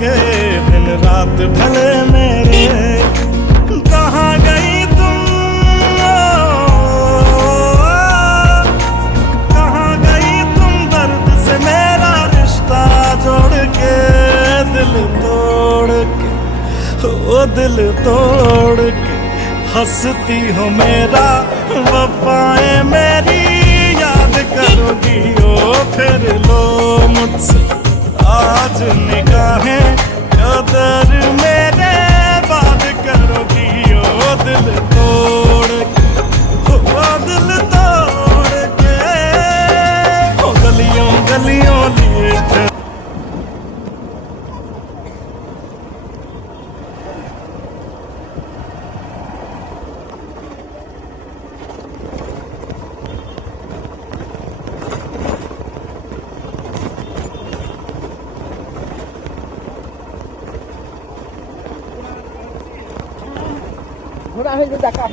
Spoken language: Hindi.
के दिन रात ढले मेरे। कहाँ गई तुम, कहाँ गई तुम दर्द से मेरा रिश्ता जोड़ के, दिल तोड़ के, ओ दिल तोड़ के हंसती हो मेरा, वफाएं मेरी याद करोगी ओ फिर लो मुझसे आज निगाहें, कदर मेरे बात करोगी ओ दिल तोड़ के, ओ दिल तोड़ के, ओ गलियों गलियों लिए थे। ঘোরা হয়ে যায় দেখা